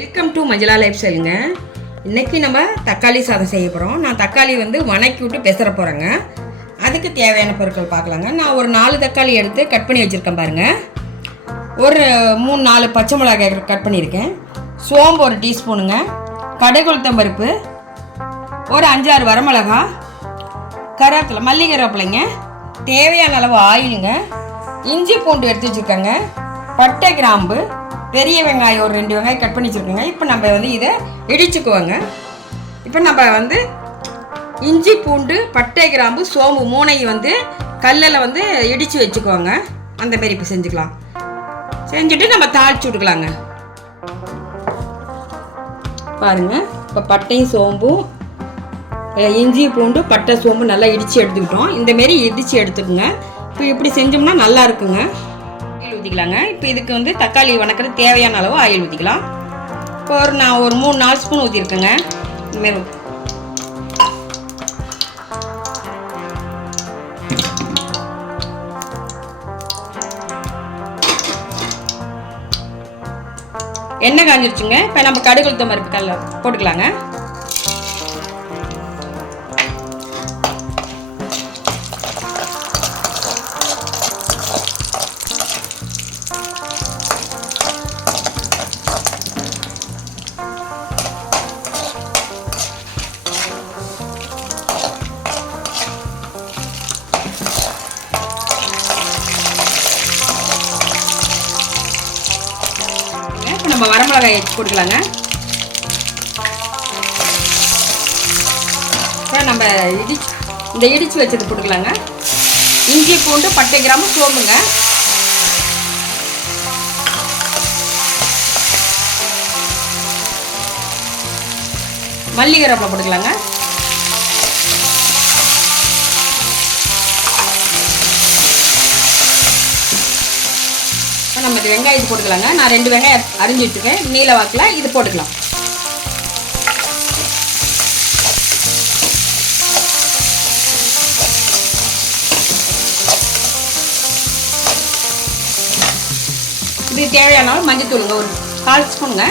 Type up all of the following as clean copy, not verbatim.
Welcome to Manjala life ஸ்டைலுங்க. இன்றைக்கி நம்ம தக்காளி சாதம் செய்ய போகிறோம். நான் தக்காளி வணக்கி விட்டு பெசற போகிறேங்க. அதுக்கு தேவையான பொருட்கள் பார்க்கலாங்க. நான் ஒரு 4 தக்காளி எடுத்து கட் பண்ணி வச்சுருக்கேன் பாருங்கள். ஒரு 3-4 பச்சை மிளகாய் கட் பண்ணியிருக்கேன். சோம்பு 1 டீஸ்பூனுங்க, கடுகு உளுத்தம் பருப்பு ஒரு 5-6 வரமிளகா, கருவேப்பிலை, மல்லி கருவேப்பிலைங்க, தேவையான அளவு ஆயிலுங்க, இஞ்சி பூண்டு எடுத்து வச்சுருக்கேங்க, பட்டை கிராம்பு, பெரிய வெங்காயம் ஒரு 2 வெங்காயம் கட் பண்ணி வச்சுருக்கோங்க. இப்போ நம்ம இதை இடிச்சுக்குவோங்க. இப்போ நம்ம இஞ்சி பூண்டு பட்டை கிராம்பு சோம்பு 3ஐயும் கல்லில் இடித்து வச்சுக்குவோங்க. அந்த மாரி இப்போ செஞ்சுக்கலாம். செஞ்சுட்டு நம்ம தாளிச்சு விட்டுக்கலாங்க. பாருங்கள், இப்போ பட்டையும் சோம்பும் இஞ்சி பூண்டு பட்டை சோம்பு நல்லா இடித்து எடுத்துக்கிட்டோம். இந்தமாரி இடித்து எடுத்துக்கோங்க. இப்போ இப்படி செஞ்சோம்னா நல்லா இருக்குங்க. ஆயில் ஊற்றிக்கலாங்க. இப்போ இதுக்கு தக்காளி வணக்கிறது தேவையான அளவு ஆயில் ஊற்றிக்கலாம். இப்போ நான் ஒரு 3-4 ஸ்பூன் ஊற்றிருக்கேங்க. இந்தமாரி எண்ணெய் காஞ்சிருச்சுங்க. இப்போ நம்ம கடுகு உளுத்தம் பருப்பு கல்ல போட்டுக்கலாங்க. நம்ம வரமிளகாய் வச்சு போட்டுக்கலாங்க. இப்போ நம்ம இடிச்சு வச்சது போட்டுக்கலாங்க. இஞ்சி பூண்டு பட்டை கிராம்பு சோம்புங்க, மல்லி கருவேப்பிலை போட்டுக்கலாங்க. நம்ம வெங்காயம் போட்டுக்கலாங்க. நான் 2 வெங்காயம் அரிஞ்சு வச்சுருக்கேன் நீல வாக்கில். இது போட்டுக்கலாம். இது தேவையான மஞ்சள் தூளுங்க, ஒரு 1/4 ஸ்பூனுங்க.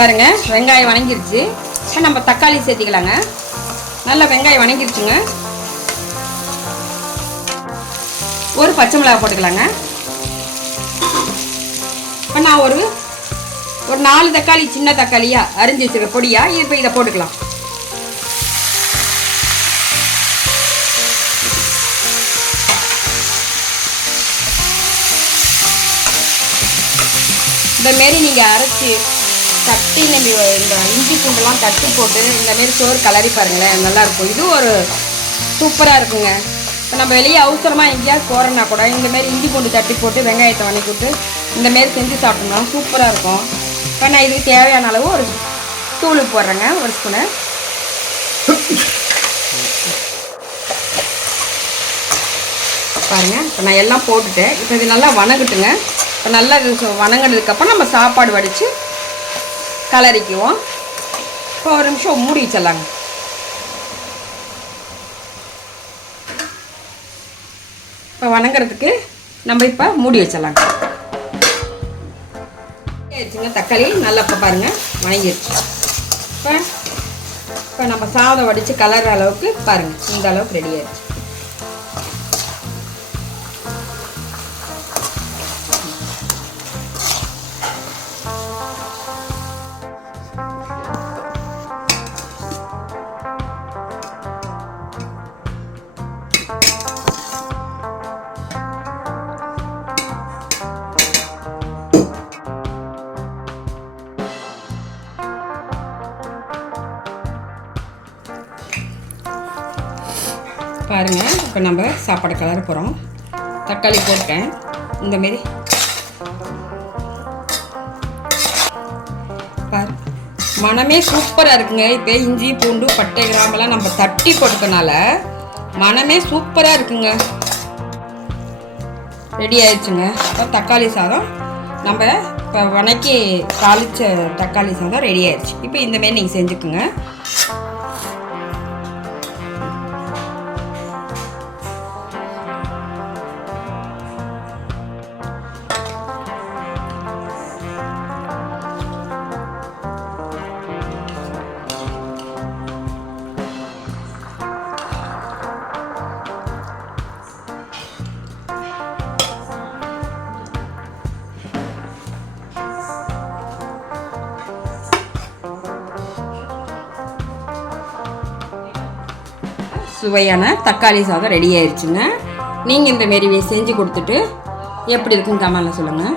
பாருங்க, வெங்காயம் வணங்கிருச்சு. இப்போ நம்ம தக்காளி சேர்த்திக்கலாங்க. நல்லா வெங்காயம் வணங்கிருச்சுங்க. ஒரு பச்சை மிளகாய் போட்டுக்கலாங்க. இப்போ நான் ஒரு 4 தக்காளி சின்ன தக்காளியா அரிஞ்சு வச்சுருக்க பொடியா இப்போ இதை போட்டுக்கலாம். இந்தமாரி நீங்கள் அரைச்சி தட்டி இந்த இஞ்சி பூண்டெல்லாம் தட்டி போட்டு இந்தமாரி சோறு கலரி பாருங்களேன், நல்லாயிருக்கும். இது ஒரு சூப்பராக இருக்குங்க. இப்போ நம்ம வெளியே அவசரமாக எங்கேயாவது போகிறோன்னா கூட இந்தமாரி இஞ்சி பூண்டு தட்டி போட்டு வெங்காயத்தை வணக்கி விட்டு இந்தமாரி செஞ்சு சாப்பிட்டோம்னா சூப்பராக இருக்கும். இப்போ நான் இதுக்கு தேவையான அளவு ஒரு தூள் போடுறேங்க, 1 ஸ்பூனு. பாருங்கள், இப்போ நான் எல்லாம் போட்டுட்டேன். இப்போ இது நல்லா வணங்கட்டுங்க. இப்போ நல்லா வணங்கினதுக்கப்புறம் நம்ம சாப்பாடு வடித்து கலரிக்குவோம். இப்போ 1 நிமிஷம் மூடி வச்சிடலாங்க. இப்போ வணங்குறதுக்கு நம்ம இப்போ மூடி வச்சிடலாங்க. ஆயிடுச்சுங்க, தக்காளி நல்லா இப்போ பாருங்கள் வணங்கிடுச்சு. இப்போ நம்ம சாதம் வடித்து கலர் அளவுக்கு பாருங்கள், இந்த அளவுக்கு ரெடி ஆயிடுச்சு. பாருங்கள், இப்போ நம்ம சாப்பாடு கலர போகிறோம். தக்காளி போட்டேன். இந்தமாரி பாரு, மனமே சூப்பராக இருக்குங்க. இப்போ இஞ்சி பூண்டு பட்டை கிராம்பெல்லாம் நம்ம தட்டி போட்டுக்கனால மனமே சூப்பராக இருக்குங்க. ரெடி ஆயிடுச்சுங்க. தக்காளி சாதம் நம்ம இப்போ வணக்கி தாளித்த தக்காளி சாதம் ரெடி ஆயிடுச்சு. இப்போ இந்தமாரி நீங்கள் செஞ்சுக்குங்க. சுவையான தக்காளி சாதம் ரெடி ஆயிடுச்சுங்க. நீங்கள் இந்தமாரி செஞ்சு கொடுத்துட்டு எப்படி இருக்குன்னு கமெண்ட்ல சொல்லுங்கள்.